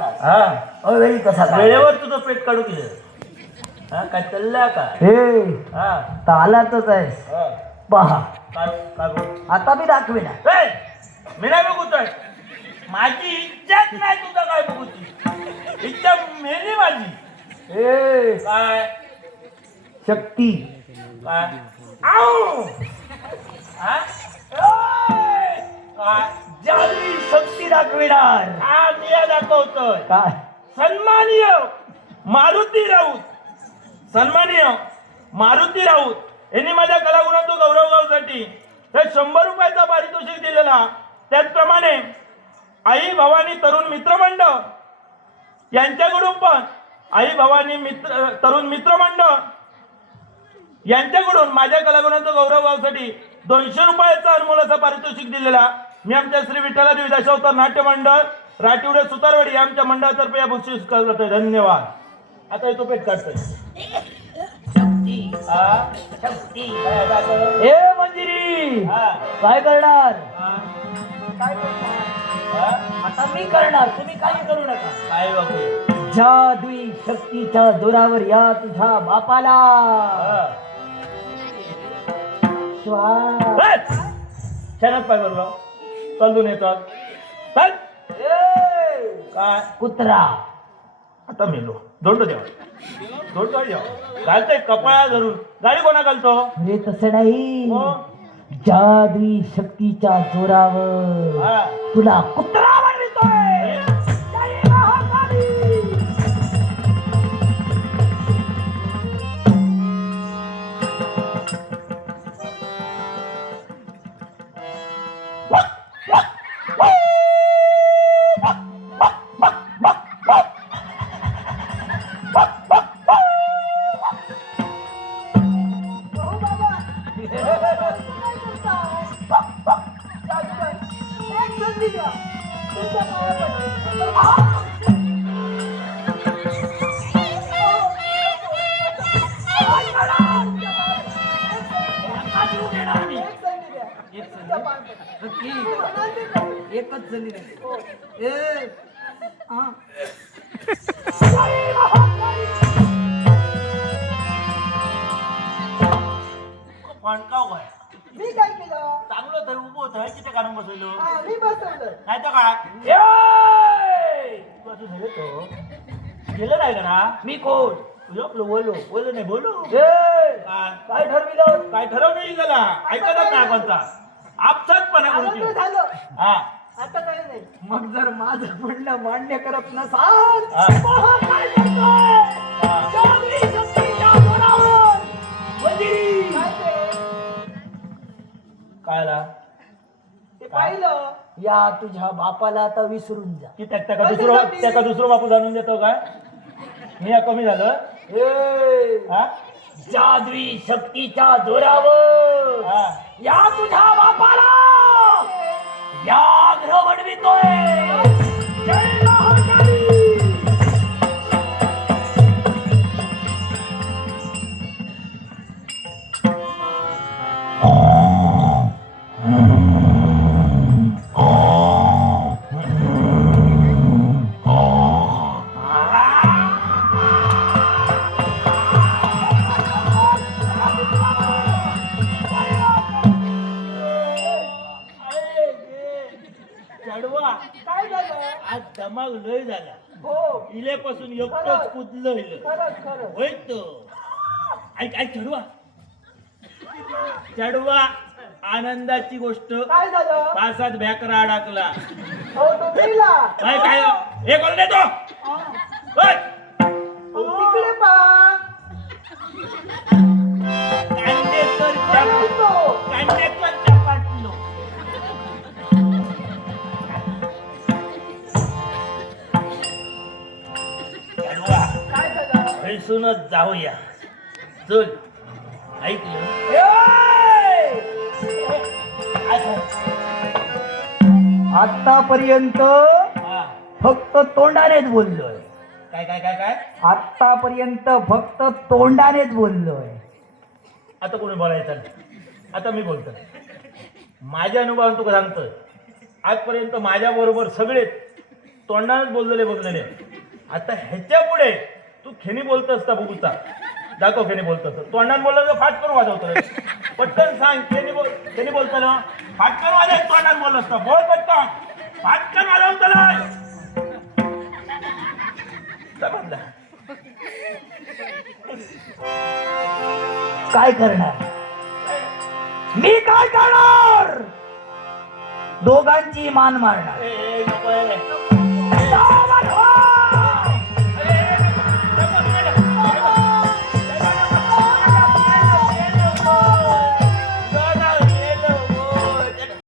हा वेळी कसा काय? वेळेवर तुझं पेट काढू केलं. हा काय चाललंय का? हे हा तालातच आहे. हा. पहा काय काय बोल? आता मी दाखवेना. ए, मी नाही बघतोय. माझी इच्छाच नाही तुझं काय बघूची. इच्छा मेली माझी. हे काय शक्ती काय आऊ हा ओय! काय जादुई शक्ती दाखविणार. हा मी दाखवतोय. काय सन्माननीय मारुती राऊत, सन्माननीय मारुती राऊत यांनी माझ्या कलागुणाचा गौरव गावसाठी हे 100 रुपयाचा पारितोषिक दिलेला. त्याचप्रमाणे आई भवानी तरुण मित्र मंडळ यांच्याकडून पण आई भवानी मित्र तरुण मित्र मंडळ यांच्याकडून माझ्या कलागुणाचा गौरव गावसाठी 200 रुपयाचा अनमोलाचा पारितोषिक दिलेला. मी आमच्या श्री विठ्ठलादेवी दशावतार नाट्य मंडळ राटिवडे सुतारवाडी आमच्या मंडळातर्फे या बक्षीस करतोय. धन्यवाद. आता येतो पेट काढतोय. हा? काय दाखव? हे मंजिरी हा. काय करणार? हा. काय करणार? हा? आता मी करणार, तुम्ही काही करू नका. काय बघू? जादुई शक्तीच्या जोरावर या तुझ्या बापाला हा. श्वास. ए! शेणात पाय भरलो चालून येतात. चल. काय कुत्रा आता मेलो. दोंड देवा दोंड देवा घालतोय कपाळा धरून. गाडी कोणा घालतो? हे तसं नाही. हो. जादुई शक्तीच्या जोरावर हा. तुला कुत्रा बनवितोय. जय महाकाली. एकच जणी फणकाव काय मी काय केलं? चांगलं तर उभं होतं तिथे काढून बसवलो. हा, मी बसवलं. नाही तर काय तू असं झालं तो गेलं नाही का ना? मी कोण? तुझं आपलं बोलो बोल नाही बोलू. काय ठरविलं? काय ठरवलं नाही त्याला ऐकतच नाही कोणता आपसातपणा आता करून तर झालं. हा आता काही नाही. मग जर माझं म्हणणं मान्य करत नसाल हा. पहा काय करतोय. हा. जादुई शक्तीच्या जोरावर मंजिरी. काय ते? काय आला ते पाहिलं. या तुझ्या बापाला आता विसरून जा. की त्याका दुसरं बापू जाणून देतो काय? मी या कमी झालं. हा? जादुई शक्तीच्या जोरावर हा. या तुझ्या बापाला व्याघ्र बनवितोय. जय महाकाली. चढवा काय झालं? आज धमाग लय झाला. हो, इलेपासून एकटंच कुदलं खरंच खरं. होय तो. ऐक ऐक चढवा चढवा आनंदाची गोष्ट. काय झालं? पासात भॅकरा अडकला. हो, तो मेला. काय काय हे कोण देतो? होय. तिकडे पहा. कांडेकर काय तो? कांडेकर चपाटलो. चढवा काय झालं? बैसूनच जाऊया. चल ऐकलं आतापर्यंत हा. फक्त तोंडानेच बोललोय. काय काय काय काय आतापर्यंत फक्त तोंडानेच बोललोय. आता कोणी बोलायचं नाही. आता मी बोलतोय. माझ्या अनुभवाने तुका सांगतोय. आजपर्यंत माझ्या बरोबर सगळेच तोंडानेच बोललेले बघलेले. आता ह्याच्या पुढे तू खेनी बोलतोस का बघूचा? दाखव खेनी बोलतोस. तोंडाने बोललं तर फाट करून वाजवतो रे. पटकन सांग खेनी बोलतो ना? फाटकन वाजव. तोंडाने बोललोस का? बोल पटकन. फाटकन वाजवतो ना. समजला? काय करणार मी? काय करणार? दोघांची मान मारणार. नको आहे.